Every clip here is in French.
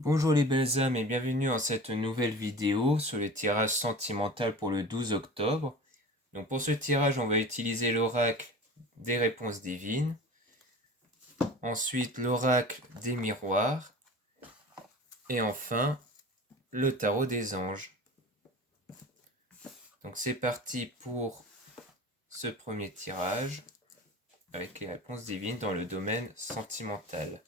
Bonjour les belles âmes et bienvenue dans cette nouvelle vidéo sur le tirage sentimental pour le 12 octobre. Donc pour ce tirage, on va utiliser l'oracle des réponses divines, ensuite l'oracle des miroirs et enfin le tarot des anges. Donc c'est parti pour ce premier tirage avec les réponses divines dans le domaine sentimental.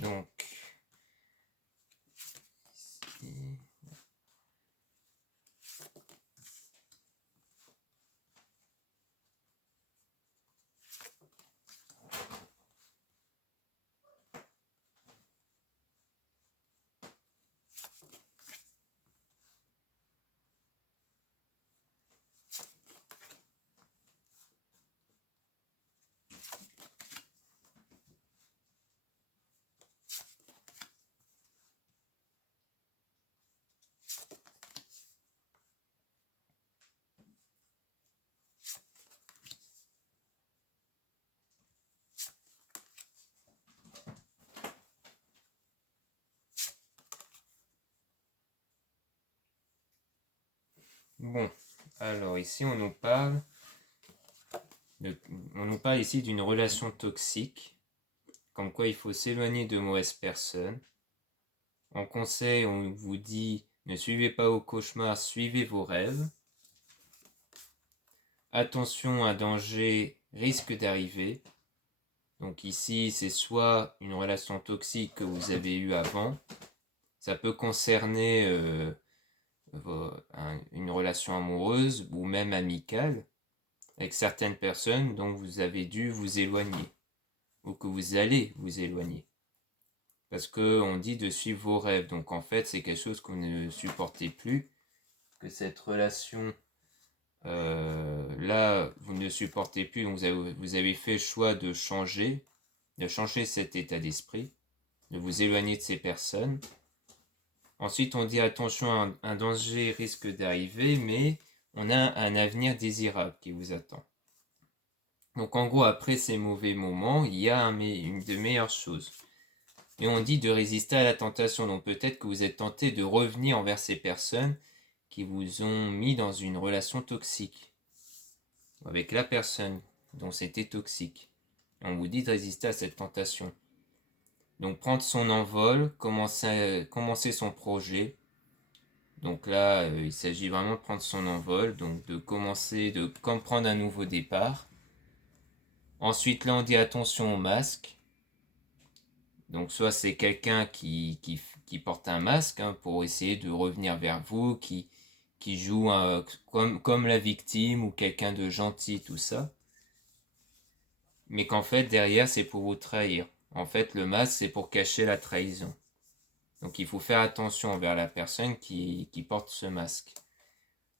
Donc ici, bon, alors ici on nous parle ici d'une relation toxique, comme quoi il faut s'éloigner de mauvaises personnes. En conseil, on vous dit ne suivez pas vos cauchemars, suivez vos rêves. Attention, un danger risque d'arriver. Donc ici, c'est soit une relation toxique que vous avez eue avant, ça peut concerner une relation amoureuse ou même amicale avec certaines personnes dont vous avez dû vous éloigner ou que vous allez vous éloigner. Parce qu'on dit de suivre vos rêves, donc en fait c'est quelque chose que vous ne supportez plus, que cette relation là vous ne supportez plus, donc vous avez fait le choix de changer cet état d'esprit, de vous éloigner de ces personnes. Ensuite on dit attention, un danger risque d'arriver, mais on a un avenir désirable qui vous attend. Donc en gros, après ces mauvais moments, il y a une de meilleures choses. Et on dit de résister à la tentation. Donc peut-être que vous êtes tenté de revenir envers ces personnes qui vous ont mis dans une relation toxique. Avec la personne dont c'était toxique. On vous dit de résister à cette tentation. Donc prendre son envol, commencer son projet. Donc là, il s'agit vraiment de prendre son envol, donc de commencer, de comprendre un nouveau départ. Ensuite, là, on dit attention au masque. Donc soit c'est quelqu'un qui porte un masque pour essayer de revenir vers vous, qui joue comme la victime ou quelqu'un de gentil, tout ça. Mais qu'en fait, derrière, c'est pour vous trahir. En fait, le masque, c'est pour cacher la trahison. Donc il faut faire attention envers la personne qui porte ce masque.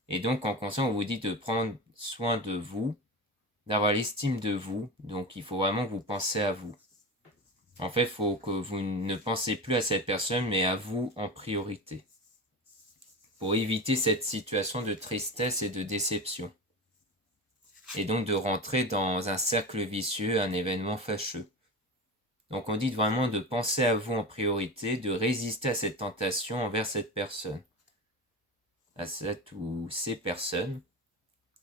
Et donc, en conscience, on vous dit de prendre soin de vous, d'avoir l'estime de vous. Donc il faut vraiment que vous pensez à vous. En fait, il faut que vous ne pensez plus à cette personne, mais à vous en priorité. Pour éviter cette situation de tristesse et de déception. Et donc de rentrer dans un cercle vicieux, un événement fâcheux. Donc on dit vraiment de penser à vous en priorité, de résister à cette tentation envers cette personne. À cette ou ces personnes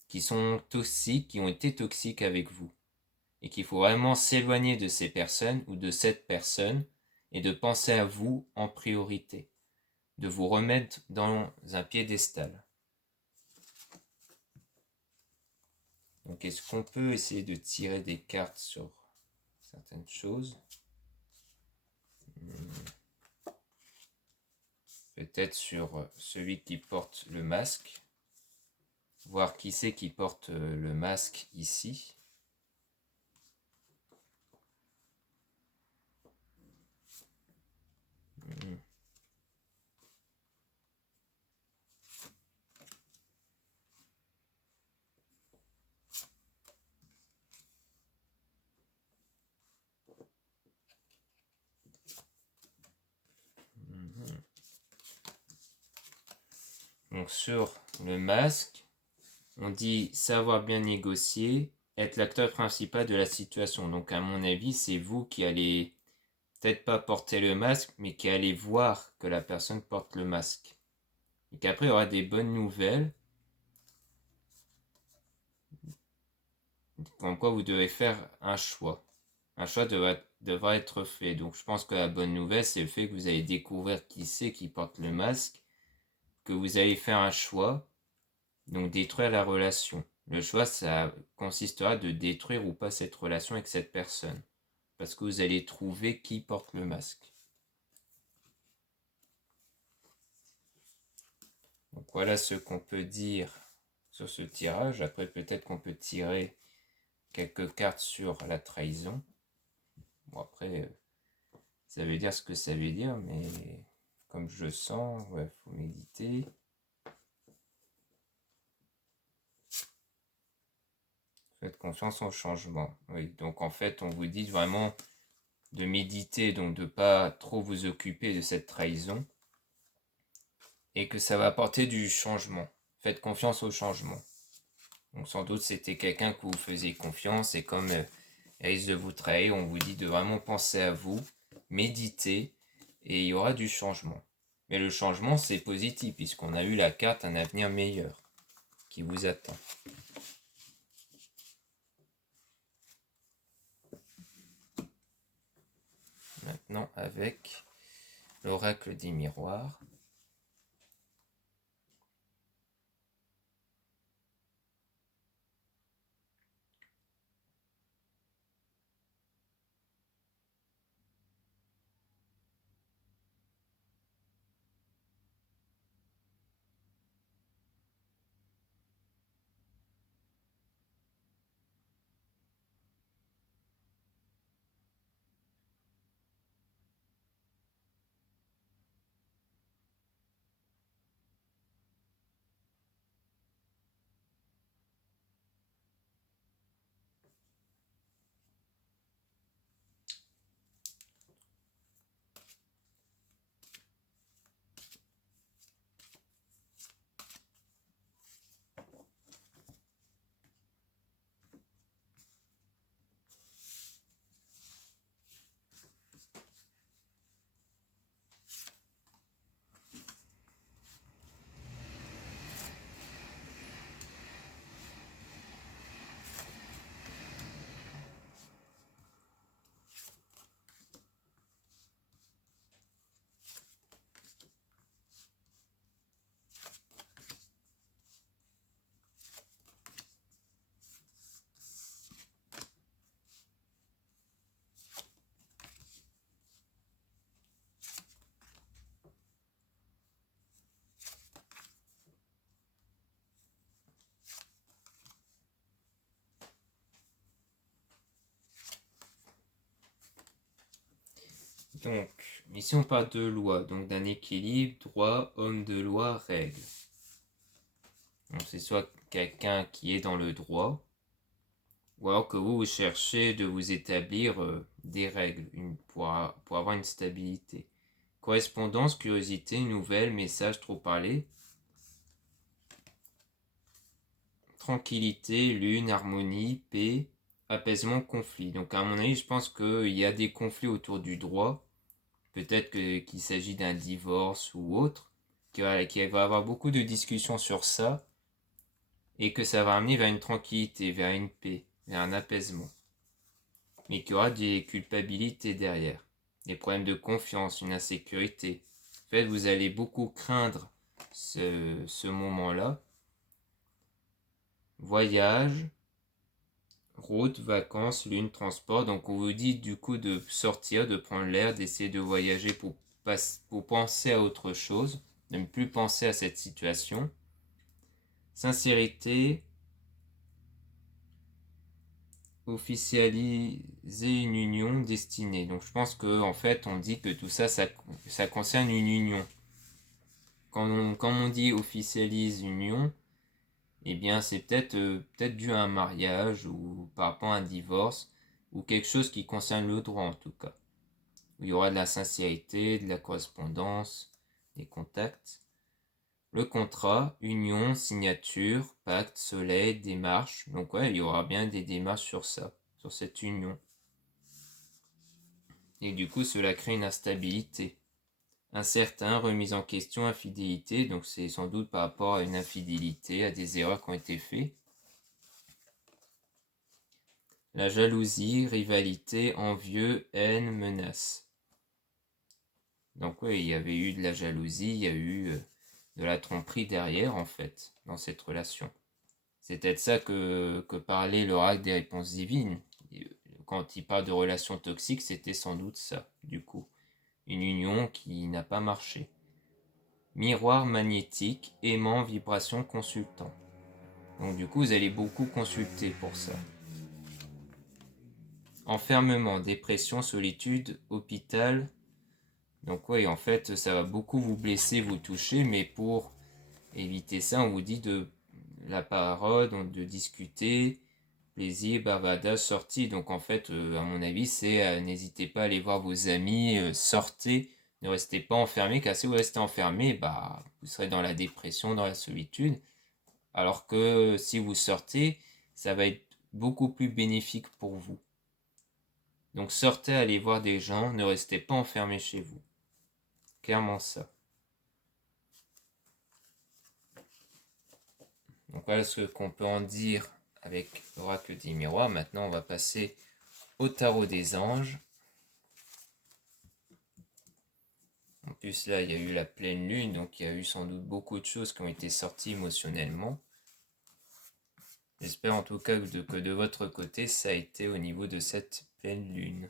qui sont toxiques, qui ont été toxiques avec vous. Et qu'il faut vraiment s'éloigner de ces personnes ou de cette personne et de penser à vous en priorité, de vous remettre dans un piédestal. Donc est-ce qu'on peut essayer de tirer des cartes sur certaines choses? Peut-être sur celui qui porte le masque, voir qui c'est qui porte le masque ici. Donc sur le masque, on dit savoir bien négocier, être l'acteur principal de la situation. Donc à mon avis, c'est vous qui allez peut-être pas porter le masque, mais qui allez voir que la personne porte le masque. Et qu'après, il y aura des bonnes nouvelles, comme quoi vous devez faire un choix. Un choix devra être fait. Donc je pense que la bonne nouvelle, c'est le fait que vous allez découvrir qui c'est qui porte le masque, que vous allez faire un choix, donc détruire la relation. Le choix, ça consistera de détruire ou pas cette relation avec cette personne. Parce que vous allez trouver qui porte le masque. Donc voilà ce qu'on peut dire sur ce tirage. Après, peut-être qu'on peut tirer quelques cartes sur la trahison. Bon, après, ça veut dire ce que ça veut dire, mais comme je le sens, ouais, faut méditer. Faites confiance au changement. Oui, donc en fait, on vous dit vraiment de méditer, donc de ne pas trop vous occuper de cette trahison, et que ça va apporter du changement. Faites confiance au changement. Donc sans doute c'était quelqu'un que vous faisiez confiance, et comme il risque de vous trahir, on vous dit de vraiment penser à vous, méditer, et il y aura du changement. Mais le changement, c'est positif, puisqu'on a eu la carte un avenir meilleur qui vous attend. Maintenant, avec l'oracle des miroirs. Donc, ici on parle de loi, donc d'un équilibre, droit, homme de loi, règle. Donc c'est soit quelqu'un qui est dans le droit, ou alors que vous cherchez de vous établir des règles pour avoir une stabilité. Correspondance, curiosité, nouvelle, message, trop parler. Tranquillité, lune, harmonie, paix, apaisement, conflit. Donc à mon avis, je pense qu'il y a des conflits autour du droit. Peut-être qu'il s'agit d'un divorce ou autre, qu'il va y avoir beaucoup de discussions sur ça, et que ça va amener vers une tranquillité, vers une paix, vers un apaisement. Mais qu'il y aura des culpabilités derrière. des problèmes de confiance, une insécurité. En fait, vous allez beaucoup craindre ce moment-là. Voyage, route, vacances, lune, transport. Donc on vous dit du coup de sortir, de prendre l'air, d'essayer de voyager pour penser à autre chose, de ne plus penser à cette situation. Sincérité, officialiser une union destinée. Donc je pense que en fait on dit que tout ça, ça concerne une union. Quand on dit officialise une union, eh bien c'est peut-être dû à un mariage ou par rapport à un divorce ou quelque chose qui concerne le droit en tout cas. Où il y aura de la sincérité, de la correspondance, des contacts. Le contrat, union, signature, pacte, soleil, démarche. Donc ouais, il y aura bien des démarches sur ça, sur cette union. Et du coup, cela crée une instabilité. Incertain, remise en question, infidélité. Donc c'est sans doute par rapport à une infidélité, à des erreurs qui ont été faites. La jalousie, rivalité, envieux, haine, menace. Donc oui, il y avait eu de la jalousie, il y a eu de la tromperie derrière en fait, dans cette relation. C'est peut-être ça que parlait l'oracle des réponses divines. Quand il parle de relations toxiques, c'était sans doute ça, du coup. Une union qui n'a pas marché. Miroir magnétique, aimant, vibration, consultant. Donc du coup, vous allez beaucoup consulter pour ça. Enfermement, dépression, solitude, hôpital. Donc oui, en fait, ça va beaucoup vous blesser, vous toucher, mais pour éviter ça, on vous dit de la parole, donc de discuter, plaisir, bavardage, sortie. Donc en fait, à mon avis, c'est n'hésitez pas à aller voir vos amis, sortez, ne restez pas enfermé, car si vous restez enfermé, bah, vous serez dans la dépression, dans la solitude. Alors que si vous sortez, ça va être beaucoup plus bénéfique pour vous. Donc sortez, allez voir des gens, ne restez pas enfermé chez vous. Clairement ça. Donc voilà ce qu'on peut en dire avec l'oracle des miroirs. Maintenant, on va passer au tarot des anges. En plus, là, il y a eu la pleine lune, donc il y a eu sans doute beaucoup de choses qui ont été sorties émotionnellement. J'espère en tout cas que de votre côté, ça a été au niveau de cette pleine lune.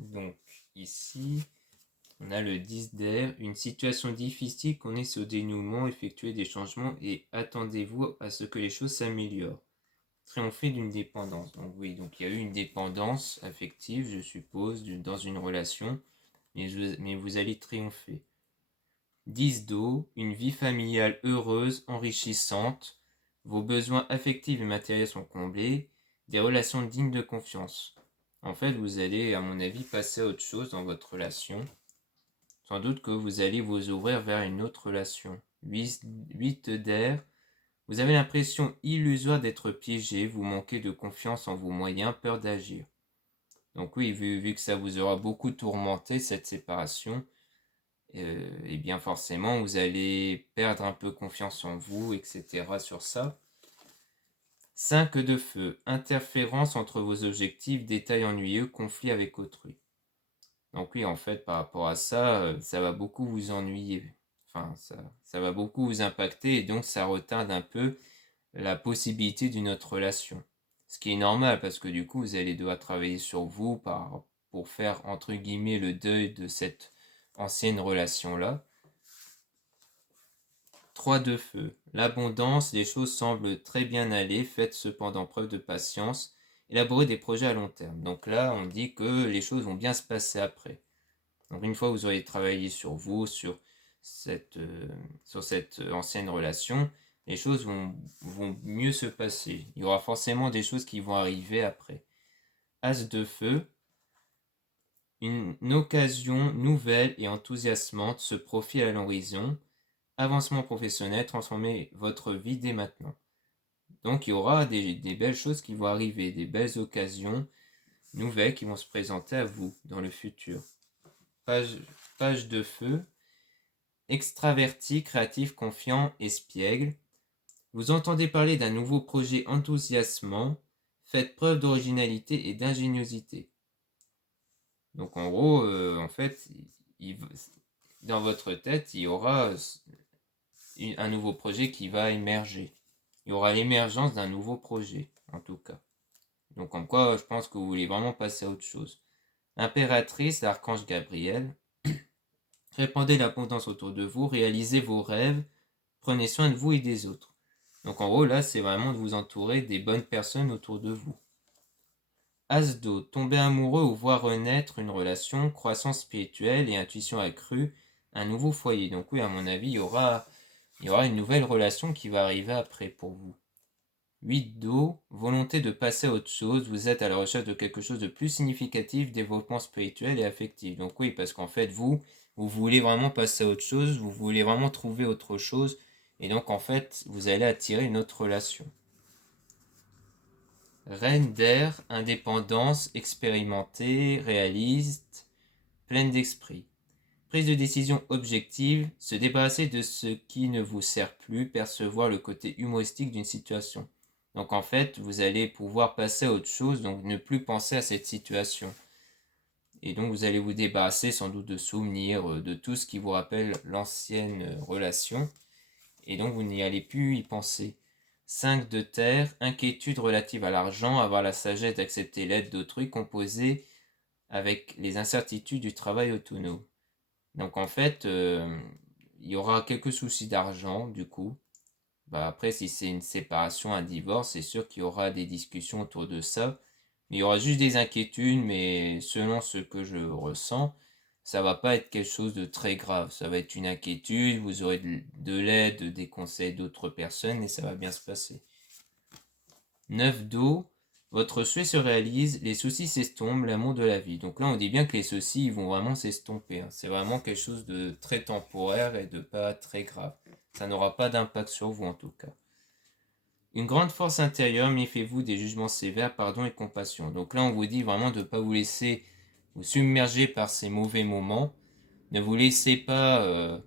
Donc ici, On a le 10 d'air, une situation difficile, qu'on est au dénouement, effectuez des changements et attendez-vous à ce que les choses s'améliorent. Triompher d'une dépendance. Donc oui, donc il y a eu une dépendance affective, je suppose, dans une relation, mais vous allez triompher. 10 d'eau, une vie familiale heureuse, enrichissante, vos besoins affectifs et matériels sont comblés, des relations dignes de confiance. En fait, vous allez, à mon avis, passer à autre chose dans votre relation. Sans doute que vous allez vous ouvrir vers une autre relation. 8 d'air, vous avez l'impression illusoire d'être piégé, vous manquez de confiance en vos moyens, peur d'agir. Donc oui, vu que ça vous aura beaucoup tourmenté, cette séparation, et bien forcément, vous allez perdre un peu confiance en vous, etc. sur ça. 5 de feu, interférence entre vos objectifs, détails ennuyeux, conflit avec autrui. Donc oui, en fait, par rapport à ça, ça va beaucoup vous ennuyer. Enfin, ça va beaucoup vous impacter et donc ça retarde un peu la possibilité d'une autre relation. Ce qui est normal parce que du coup, vous allez devoir travailler sur vous pour faire, entre guillemets, le deuil de cette ancienne relation-là. 3 de feu. L'abondance, les choses semblent très bien aller, faites cependant preuve de patience, élaborez des projets à long terme. Donc là, on dit que les choses vont bien se passer après. Donc une fois que vous aurez travaillé sur vous, sur cette ancienne relation, les choses vont mieux se passer. Il y aura forcément des choses qui vont arriver après. As de feu, une occasion nouvelle et enthousiasmante se profile à l'horizon. Avancement professionnel, transformez votre vie dès maintenant. Donc il y aura des belles choses qui vont arriver, des belles occasions nouvelles qui vont se présenter à vous dans le futur. Page de feu, extraverti, créatif, confiant, espiègle. Vous entendez parler d'un nouveau projet enthousiasmant, faites preuve d'originalité et d'ingéniosité. Donc en gros, en fait, dans votre tête, il y aura un nouveau projet qui va émerger. Il y aura l'émergence d'un nouveau projet, en tout cas. Donc en quoi je pense que vous voulez vraiment passer à autre chose. Impératrice, l'archange Gabriel, répandez l'abondance autour de vous, réalisez vos rêves, prenez soin de vous et des autres. Donc en gros là, c'est vraiment de vous entourer des bonnes personnes autour de vous. As d'eau, tomber amoureux ou voir renaître une relation, croissance spirituelle et intuition accrue, un nouveau foyer. Donc oui, à mon avis, il y aura une nouvelle relation qui va arriver après pour vous. 8 d'eau, volonté de passer à autre chose, vous êtes à la recherche de quelque chose de plus significatif, développement spirituel et affectif. Donc oui, parce qu'en fait, vous voulez vraiment passer à autre chose, vous voulez vraiment trouver autre chose, et donc en fait, vous allez attirer une autre relation. Reine d'air, indépendance, expérimentée, réaliste, pleine d'esprit. Prise de décision objective, se débarrasser de ce qui ne vous sert plus, percevoir le côté humoristique d'une situation. Donc en fait, vous allez pouvoir passer à autre chose, donc ne plus penser à cette situation. Et donc vous allez vous débarrasser sans doute de souvenirs, de tout ce qui vous rappelle l'ancienne relation. Et donc vous n'y allez plus y penser. 5 de terre, inquiétude relative à l'argent, avoir la sagesse d'accepter l'aide d'autrui, composée avec les incertitudes du travail autonome. Donc en fait, il y aura quelques soucis d'argent du coup. Après, si c'est une séparation, un divorce, c'est sûr qu'il y aura des discussions autour de ça. Il y aura juste des inquiétudes, mais selon ce que je ressens, ça va pas être quelque chose de très grave. Ça va être une inquiétude, vous aurez de l'aide, des conseils d'autres personnes et ça va bien se passer. 9 d'eau, votre souhait se réalise, les soucis s'estompent, l'amour de la vie. Donc là, on dit bien que les soucis ils vont vraiment s'estomper. C'est vraiment quelque chose de très temporaire et de pas très grave. Ça n'aura pas d'impact sur vous en tout cas. Une grande force intérieure, méfiez-vous des jugements sévères, pardon et compassion. Donc là, on vous dit vraiment de ne pas vous laisser vous submerger par ces mauvais moments. Ne vous laissez pas,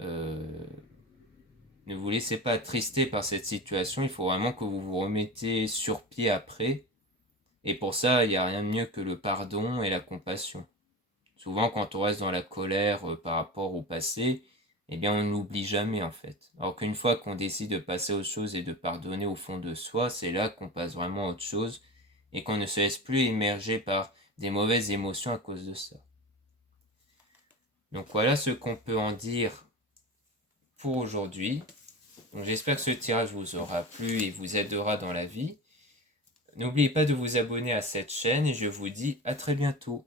ne vous laissez pas attrister par cette situation. Il faut vraiment que vous vous remettez sur pied après. Et pour ça, il n'y a rien de mieux que le pardon et la compassion. Souvent, quand on reste dans la colère par rapport au passé, eh bien, on n'oublie jamais en fait. Alors qu'une fois qu'on décide de passer à autre chose et de pardonner au fond de soi, c'est là qu'on passe vraiment à autre chose et qu'on ne se laisse plus émerger par des mauvaises émotions à cause de ça. Donc voilà ce qu'on peut en dire pour aujourd'hui. Donc j'espère que ce tirage vous aura plu et vous aidera dans la vie. N'oubliez pas de vous abonner à cette chaîne et je vous dis à très bientôt.